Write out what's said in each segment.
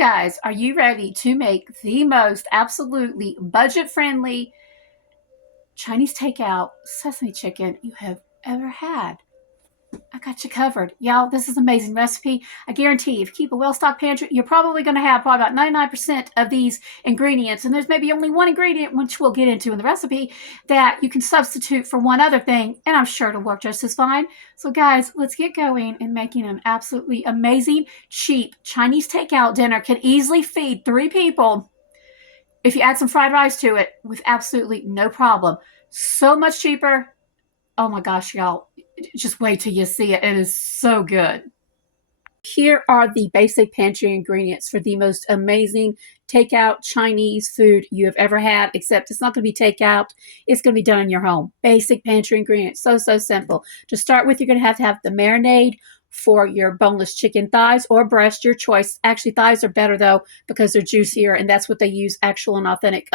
guys, are you ready to make the most absolutely budget-friendly Chinese takeout sesame chicken you have ever had? I got you covered. Y'all, this is an amazing recipe. I guarantee if you keep a well-stocked pantry, you're probably going to have probably about 99% of these ingredients. And there's maybe only one ingredient, which we'll get into in the recipe, that you can substitute for one other thing. And I'm sure it'll work just as fine. So guys, let's get going and making an absolutely amazing, cheap Chinese takeout dinner. Can easily feed 3 people if you add some fried rice to it with absolutely no problem. So much cheaper. Oh my gosh, y'all. Just wait till you see it. It is so good. Here are the basic pantry ingredients for the most amazing takeout Chinese food you have ever had, except it's not going to be takeout. It's going to be done in your home. Basic pantry ingredients. So simple. To start with, you're going to have the marinade for your boneless chicken thighs or breast, your choice. Actually, thighs are better though because they're juicier, and that's what they use, actual and authentic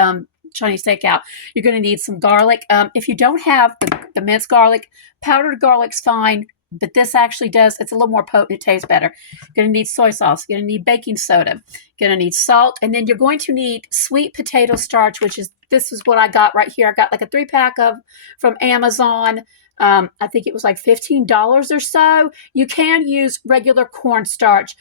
Chinese takeout. You're going to need some garlic. If you don't have the minced garlic, powdered garlic's fine, but this actually does, it's a little more potent, it tastes better. You're going to need soy sauce. You're going to need baking soda. You're going to need salt, and then you're going to need sweet potato starch, which is, this is what I got right here. I got like a 3-pack of from Amazon. I think it was like $15 or so. You can use regular cornstarch,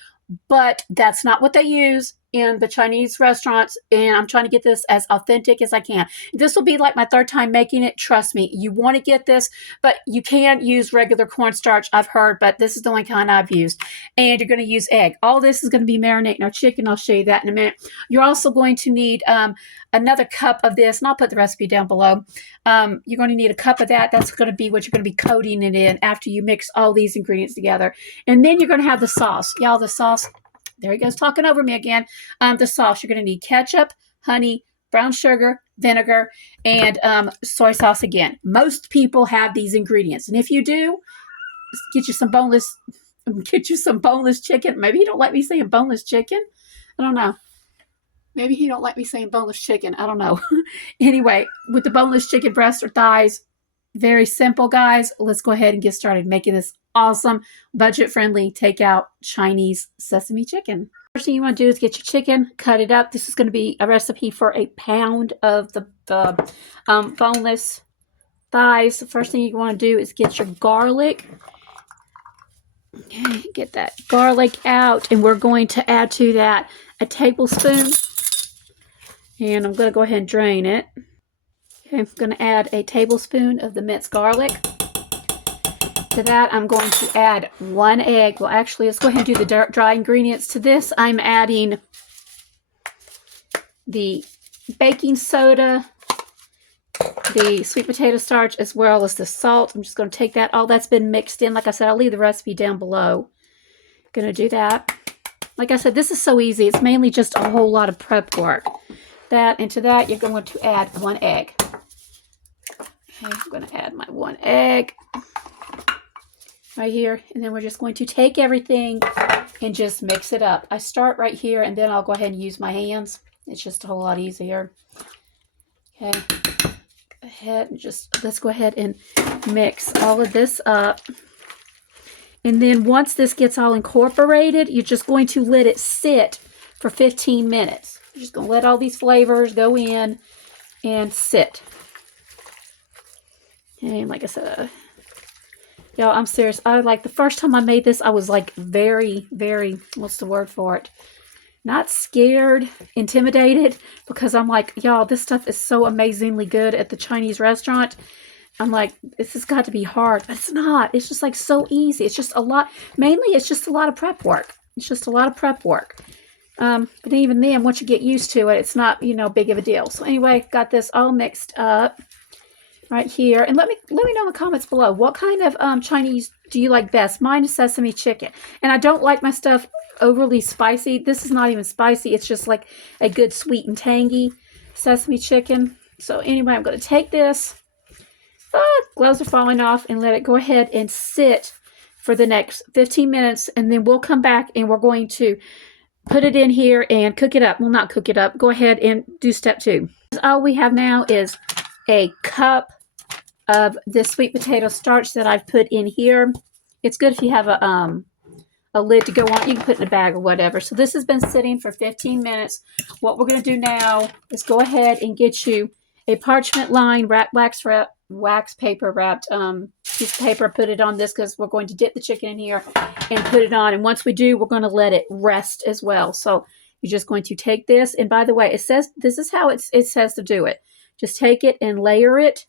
but that's not what they use in the Chinese restaurants, and I'm trying to get this as authentic as I can. This will be like my 3rd time making it. Trust me, you want to get this, but you can use regular cornstarch, I've heard, but this is the only kind I've used. And you're going to use egg. All this is going to be marinating our chicken. I'll show you that in a minute. You're also going to need another cup of this, and I'll put the recipe down below. You're going to need a cup of that. That's going to be what you're going to be coating it in after you mix all these ingredients together. And then you're going to have the sauce. Y'all, the sauce, there he goes talking over me again. The sauce, you're going to need ketchup, honey, brown sugar, vinegar, and soy sauce again. Most people have these ingredients. And if you do, get you some boneless chicken. Maybe you don't like me saying boneless chicken. I don't know. Maybe he don't like me saying boneless chicken. I don't know. Anyway, with the boneless chicken breasts or thighs, very simple, guys. Let's go ahead and get started making this awesome, budget-friendly takeout Chinese sesame chicken. First thing you want to do is get your chicken, cut it up. This is going to be a recipe for a pound of the boneless thighs. The first thing you want to do is get your garlic. Okay, get that garlic out, and we're going to add to that a tablespoon. And I'm going to go ahead and drain it. Okay, I'm going to add a tablespoon of the minced garlic. To that, I'm going to add 1 egg. Well, actually, let's go ahead and do the dry ingredients to this. I'm adding the baking soda, the sweet potato starch, as well as the salt. I'm just going to take that. All that's been mixed in. Like I said, I'll leave the recipe down below. Going to do that. Like I said, this is so easy. It's mainly just a whole lot of prep work. That, and to that, you're going to add 1 egg. Okay, I'm going to add my 1 egg right here, and then we're just going to take everything and just mix it up. I start right here, and then I'll go ahead and use my hands. It's just a whole lot easier. Okay, go ahead and let's go ahead and mix all of this up. And then once this gets all incorporated, you're just going to let it sit for 15 minutes. You're just going to let all these flavors go in and sit. And like I said, y'all, I'm serious. I like the first time I made this, I was like very, what's the word for it? Not scared, intimidated, because I'm like, y'all, this stuff is so amazingly good at the Chinese restaurant. I'm like, this has got to be hard, but it's not. It's just like so easy. It's just a lot. Mainly, it's just a lot of prep work. It's just a lot of prep work. But even then, once you get used to it, it's not, big of a deal. So anyway, got this all mixed up right here. And let me know in the comments below, what kind of Chinese do you like best? Mine is sesame chicken. And I don't like my stuff overly spicy. This is not even spicy. It's just like a good sweet and tangy sesame chicken. So anyway, I'm going to take this. Gloves are falling off, and let it go ahead and sit for the next 15 minutes. And then we'll come back and we're going to put it in here and cook it up. Well, not cook it up. Go ahead and do step 2. All we have now is a cup of this sweet potato starch that I've put in here. It's good if you have a a lid to go on. You can put it in a bag or whatever. So this has been sitting for 15 minutes. What we're going to do now is go ahead and get you a parchment lined wax paper wrapped piece of paper. Put it on this because we're going to dip the chicken in here and put it on. And once we do, we're going to let it rest as well. So you're just going to take this. And by the way, it says this is how it says to do it. Just take it and layer it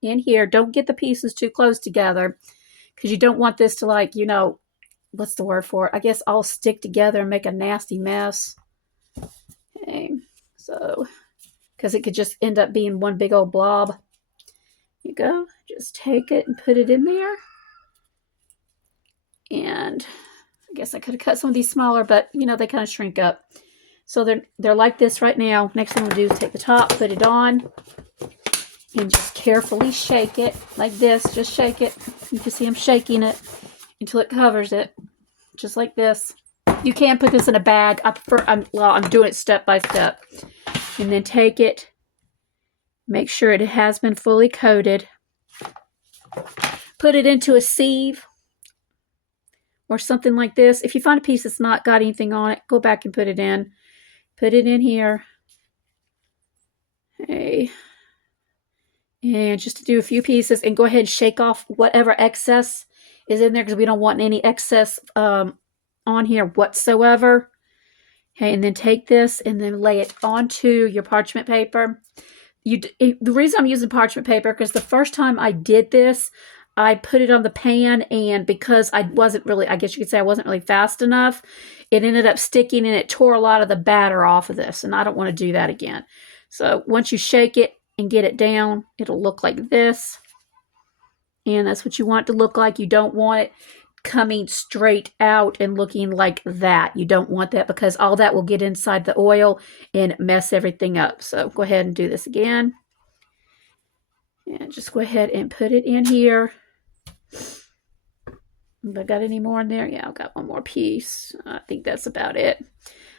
in here. Don't get the pieces too close together because you don't want this to, like, you know, what's the word for it? I guess all stick together and make a nasty mess. Okay, so because it could just end up being one big old blob. You go, just take it and put it in there. And I guess I could have cut some of these smaller, but you know, they kind of shrink up. So they're like this right now. Next thing we'll do is take the top, put it on, and just carefully shake it like this. Just shake it. You can see I'm shaking it until it covers it, just like this. You can put this in a bag. I'm doing it step by step. And then take it, make sure it has been fully coated. Put it into a sieve or something like this. If you find a piece that's not got anything on it, go back and put it in. Put it in here. Okay. And just to do a few pieces and go ahead and shake off whatever excess is in there because we don't want any excess on here whatsoever. Okay, and then take this and then lay it onto your parchment paper. The reason I'm using parchment paper because the first time I did this, I put it on the pan, and because I wasn't really, I guess you could say I wasn't really fast enough, it ended up sticking and it tore a lot of the batter off of this, and I don't want to do that again. So once you shake it and get it down, it'll look like this. And that's what you want it to look like. You don't want it coming straight out and looking like that. You don't want that because all that will get inside the oil and mess everything up. So go ahead and do this again. And just go ahead and put it in here. Have I got any more in there? Yeah, I've got one more piece. I think that's about it.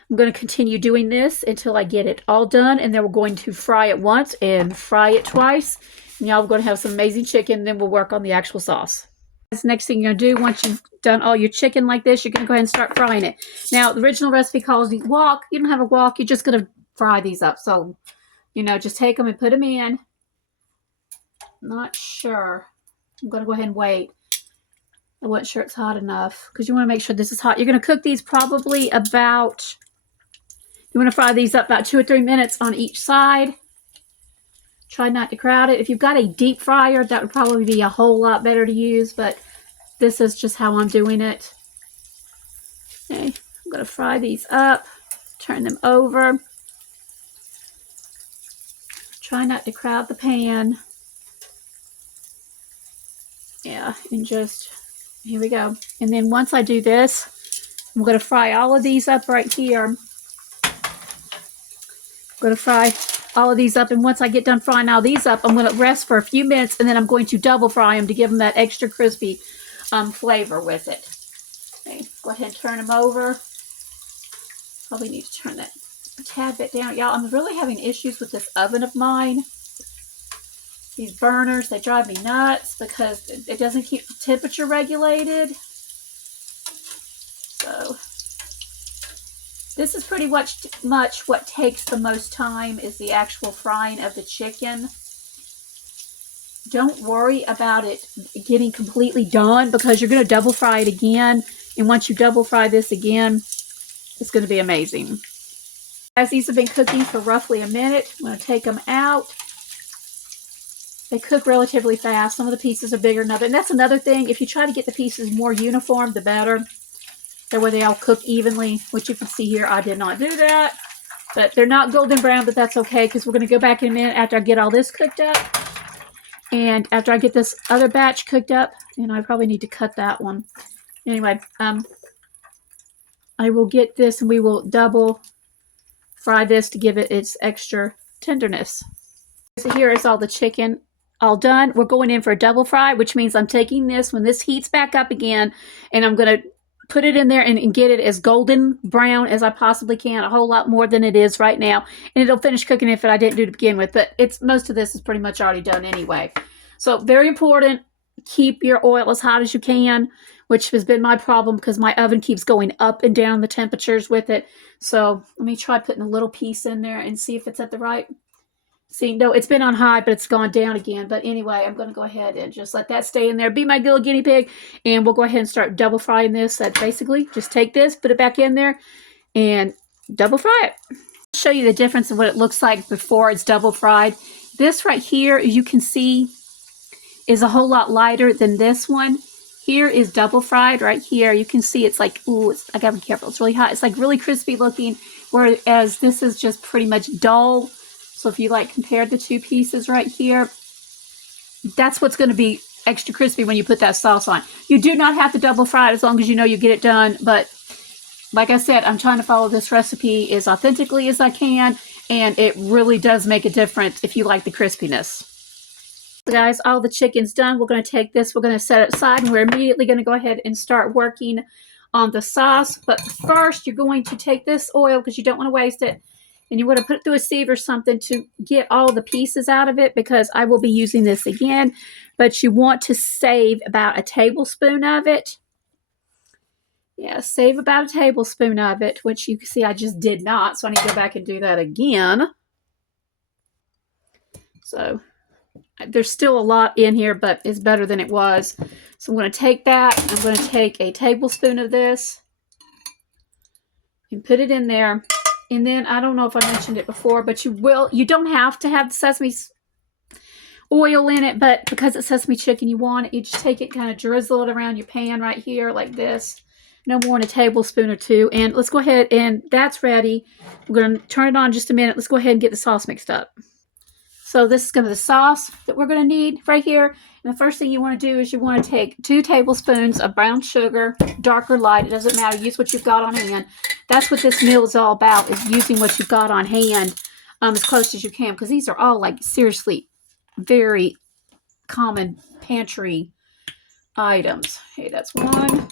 I'm going to continue doing this until I get it all done, and then we're going to fry it once and fry it twice. And y'all are going to have some amazing chicken. Then we'll work on the actual sauce. That's the next thing you're going to do once you've done all your chicken like this, you're going to go ahead and start frying it. Now, the original recipe calls you wok. You don't have a wok. You're just going to fry these up. So, you know, just take them and put them in. Not sure. I'm going to go ahead and wait. I wasn't sure it's hot enough because you want to make sure this is hot. You're going to cook these probably about, you want to fry these up about 2 or 3 minutes on each side. Try not to crowd it. If you've got a deep fryer, that would probably be a whole lot better to use, but this is just how I'm doing it. Okay, I'm going to fry these up, turn them over. Try not to crowd the pan. Yeah, and just, here we go. And then once I do this, I'm going to fry all of these up right here. I'm going to fry all of these up, and once I get done frying all these up, I'm going to rest for a few minutes, and then I'm going to double fry them to give them that extra crispy flavor with it. Okay, go ahead and turn them over. Probably need to turn that a tad bit down. Y'all, I'm really having issues with this oven of mine. These burners, they drive me nuts because it doesn't keep the temperature regulated. So this is pretty much what takes the most time is the actual frying of the chicken. Don't worry about it getting completely done because you're going to double fry it again. And once you double fry this again, it's going to be amazing. As these have been cooking for roughly a minute, I'm going to take them out. They cook relatively fast. Some of the pieces are bigger than others. And that's another thing. If you try to get the pieces more uniform, the better. That way they all cook evenly, which you can see here. I did not do that. But they're not golden brown, but that's okay because we're going to go back in a minute after I get all this cooked up. And after I get this other batch cooked up, and I probably need to cut that one. Anyway, I will get this and we will double fry this to give it its extra tenderness. So here is all the chicken all done. We're going in for a double fry, which means I'm taking this when this heats back up again, and I'm going to put it in there and get it as golden brown as I possibly can, a whole lot more than it is right now. And it'll finish cooking if I didn't do to begin with, but most of this is pretty much already done anyway. So very important, keep your oil as hot as you can, which has been my problem because my oven keeps going up and down the temperatures with it. So let me try putting a little piece in there and see if it's at the right. See, no, it's been on high, but it's gone down again. But anyway, I'm going to go ahead and just let that stay in there. Be my little guinea pig. And we'll go ahead and start double frying this. That's basically just take this, put it back in there, and double fry it. I'll show you the difference in what it looks like before it's double fried. This right here, as you can see, is a whole lot lighter than this one. Here is double fried right here. You can see it's like, ooh, I gotta be careful. It's really hot. It's like really crispy looking, whereas this is just pretty much dull. So if you like compare the two pieces right here, that's what's going to be extra crispy when you put that sauce on. You do not have to double fry it as long as you know you get it done. But like I said, I'm trying to follow this recipe as authentically as I can. And it really does make a difference if you like the crispiness. So guys, all the chicken's done. We're going to take this, we're going to set it aside, and we're immediately going to go ahead and start working on the sauce. But first, you're going to take this oil, because you don't want to waste it, and you want to put it through a sieve or something to get all the pieces out of it, because I will be using this again. But you want to save about a tablespoon of it. Yeah, save about a tablespoon of it, which you can see I just did not, so I need to go back and do that again. So there's still a lot in here, but it's better than it was. So I'm going to take that. I'm going to take a tablespoon of this and put it in there. And then, I don't know if I mentioned it before, but you don't have to have the sesame oil in it, but because it's sesame chicken, you want it. You just take it, kind of drizzle it around your pan right here like this. No more than a tablespoon or two. And let's go ahead, and that's ready. We're going to turn it on just a minute. Let's go ahead and get the sauce mixed up. So this is going to be the sauce that we're going to need right here. And the first thing you want to do is you want to take 2 tablespoons of brown sugar, dark or light. It doesn't matter. Use what you've got on hand. That's what this meal is all about, is using what you've got on hand as close as you can. Because these are all, like, seriously very common pantry items. Okay, that's 1,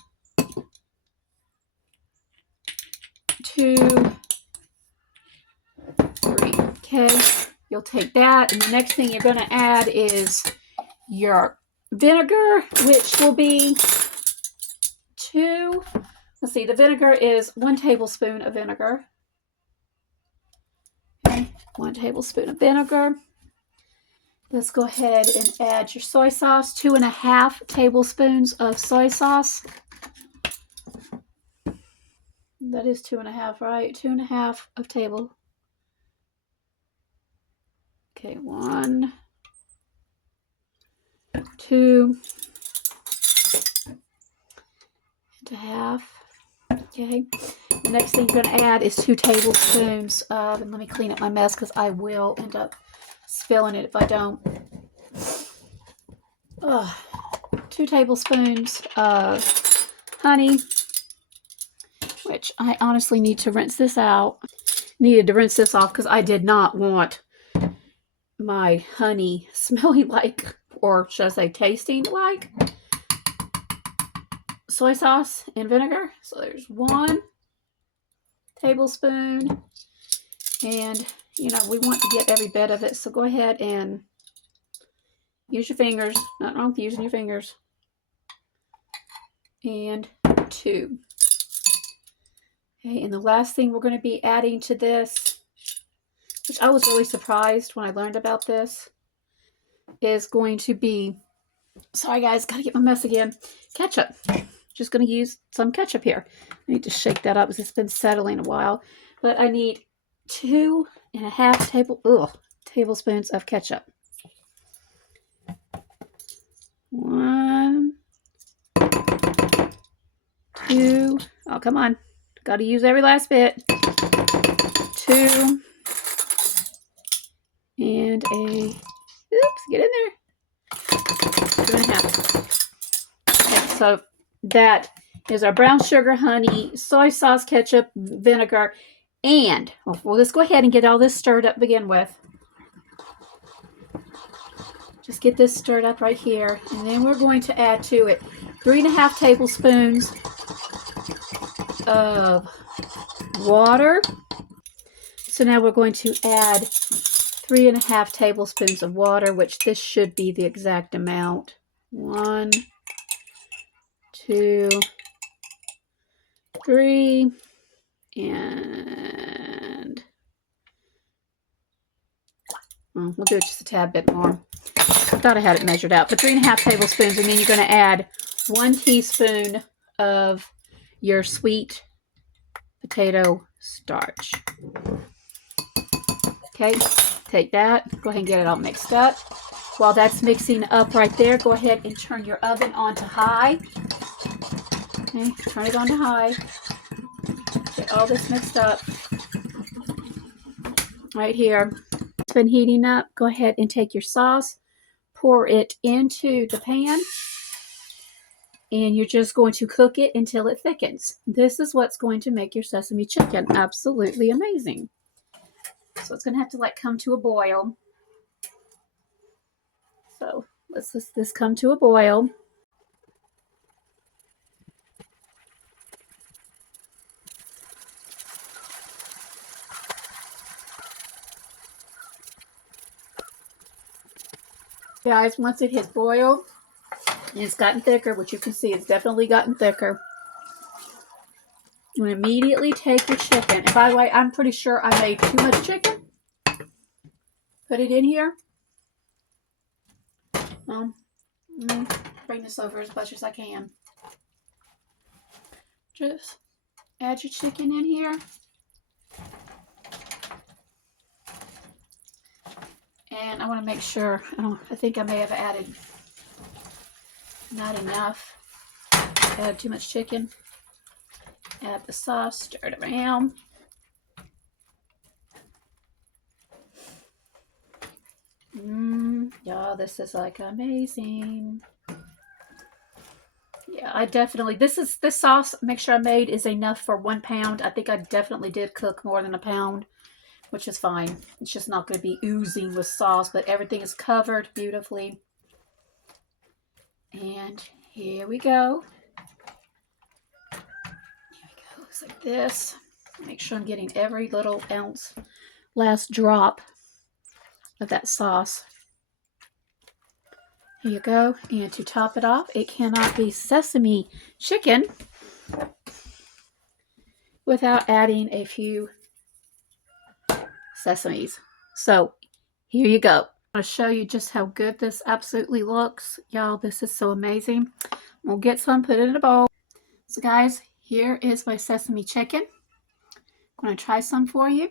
2, 3. Okay. You'll take that, and the next thing you're going to add is your vinegar, which will be 2. Let's see, the vinegar is 1 tablespoon of vinegar. Okay, 1 tablespoon of vinegar. Let's go ahead and add your soy sauce, 2.5 tablespoons of soy sauce. That is 2.5, right? 2.5 of table. Okay, 1, 2, and a half. Okay, the next thing you're going to add is 2 tablespoons of, and let me clean up my mess because I will end up spilling it if I don't. 2 tablespoons of honey, which I honestly need to rinse this out. Needed to rinse this off because I did not want my honey smelling like, or should I say tasting like, soy sauce and vinegar. So there's 1 tablespoon, and you know, we want to get every bit of it, so go ahead and use your fingers. Nothing wrong with using your fingers. And 2. Okay, and the last thing we're going to be adding to this, which I was really surprised when I learned about this, is going to be, sorry guys, gotta get my mess again, ketchup. Just gonna use some ketchup here. I need to shake that up because it's been settling a while. But I need 2.5 tablespoons of ketchup. 1, 2, oh come on, gotta use every last bit. 2, and a, oops, get in there, 2.5. Okay, so that is our brown sugar, honey, soy sauce, ketchup, vinegar, and well, let's go ahead and get all this stirred up to begin with. Just get this stirred up right here, and then we're going to add to it 3.5 tablespoons of water. So now we're going to add 3.5 tablespoons of water, which this should be the exact amount. 1, 2, 3, and we'll do it just a tad bit more. I thought I had it measured out, but 3½ tablespoons, and then you're going to add 1 teaspoon of your sweet potato starch. Okay, take that, go ahead and get it all mixed up. While that's mixing up right there, go ahead and turn your oven on to high. Okay, turn it on to high. Get all this mixed up right here. It's been heating up. Go ahead and take your sauce, pour it into the pan, and you're just going to cook it until it thickens. This is what's going to make your sesame chicken absolutely amazing. So it's going to have to come to a boil. So let's let this come to a boil. Guys, once it has boiled and it's gotten thicker, which you can see it's definitely gotten thicker, you immediately take your chicken. And by the way, I'm pretty sure I made too much chicken. Put it in here. Bring this over as much as I can. Just add your chicken in here. And I want to make sure, I think I may have added not enough. Add too much chicken. Add the sauce, stir it around. Yeah, this is amazing. Yeah, I definitely, this sauce, make sure I made is enough for 1 pound. I think I definitely did cook more than a pound, which is fine. It's just not going to be oozing with sauce, but everything is covered beautifully. And here we go. Here we go. Looks like this. Make sure I'm getting every little ounce, last drop of that sauce. Here you go. And to top it off, it cannot be sesame chicken without adding a few sesames. So here you go. I'm going to show you just how good this absolutely looks. Y'all, this is so amazing. We'll get some, put it in a bowl. So guys, here is my sesame chicken. I'm going to try some for you.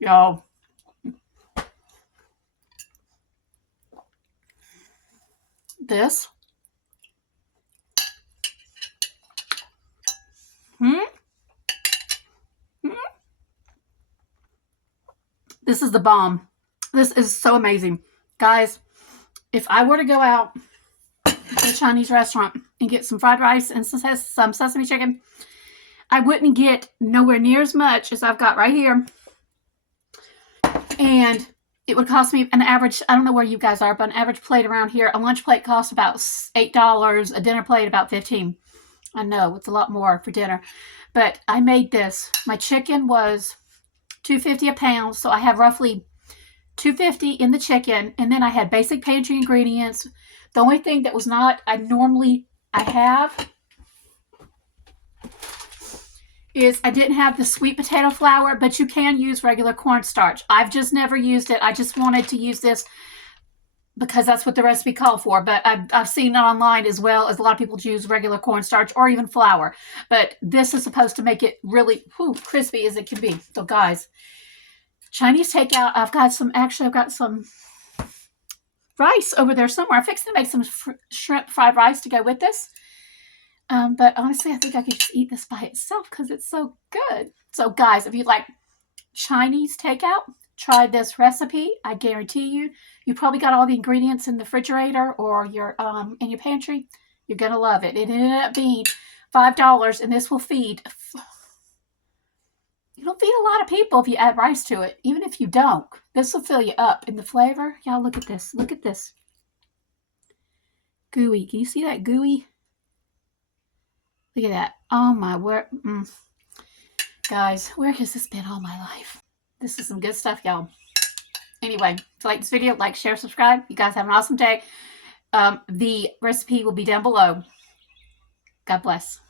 Y'all, this this is the bomb. This is so amazing. Guys, if I were to go out to a Chinese restaurant and get some fried rice and some sesame chicken, I wouldn't get nowhere near as much as I've got right here. And it would cost me an average, I don't know where you guys are, but an average plate around here, a lunch plate costs about $8, a dinner plate about $15. I know, it's a lot more for dinner. But I made this. My chicken was $2.50 a pound, so I have roughly $2.50 in the chicken, and then I had basic pantry ingredients. The only thing that was not, I have is I didn't have the sweet potato flour, but you can use regular cornstarch. I've just never used it. I just wanted to use this because that's what the recipe called for. But I've seen it online as well as a lot of people use regular cornstarch or even flour. But this is supposed to make it really crispy as it can be. So guys, Chinese takeout, I've got some rice over there somewhere. I'm fixing to make some shrimp fried rice to go with this. But honestly, I think I could just eat this by itself because it's so good. So guys, if you like Chinese takeout, try this recipe. I guarantee you probably got all the ingredients in the refrigerator or your in your pantry. You're gonna love it. It ended up being $5, and this will feed. It'll feed a lot of people if you add rice to it. Even if you don't, this will fill you up. And the flavor, y'all, look at this. Look at this. Gooey. Can you see that gooey? Look at that. Oh my word. Guys, where has this been all my life? This is some good stuff, y'all. Anyway, if you like this video, like, share, subscribe. You guys have an awesome day. The recipe will be down below. God bless.